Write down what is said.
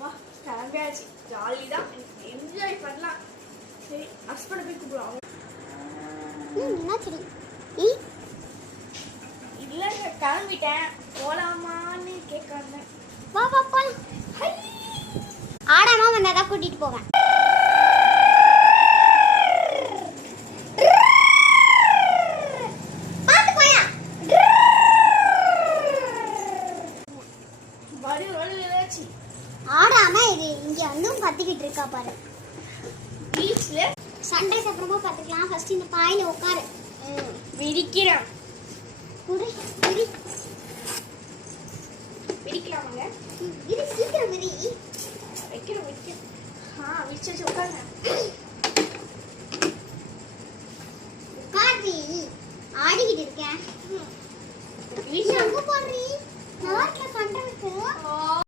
வா கிளம்பியாச்சு. ஜாலி தான், என்ஜாய் பண்ணலாம். சரி ஹஸ்பண்டை போய் கூப்பிடுவாங்க. இல்லைங்க கிளம்பிட்டேன், போலாமான்னு கேட்காங்க. வா வா போலாம். ஆடாம வந்தாதான் கூட்டிட்டு போவேன். ஆடாம இது இங்க வந்து கத்திக்கிட்டு இருக்கா பாரு. பீச்ல சன்ரைஸ் அப்புறமா பாத்துக்கலாம். ஃபர்ஸ்ட் இந்த பாயில உட்காரு. விரிக்கிறேன். குடி குடி விரிக்கலாமாங்க? இது சீக்கிரம் விரி. வைக்கிறேன் வைக்கிறேன். விரிச்சு வச்சு உட்காருங்க. உட்கார்வி ஆடிக்கிட்டு இருக்கேன்.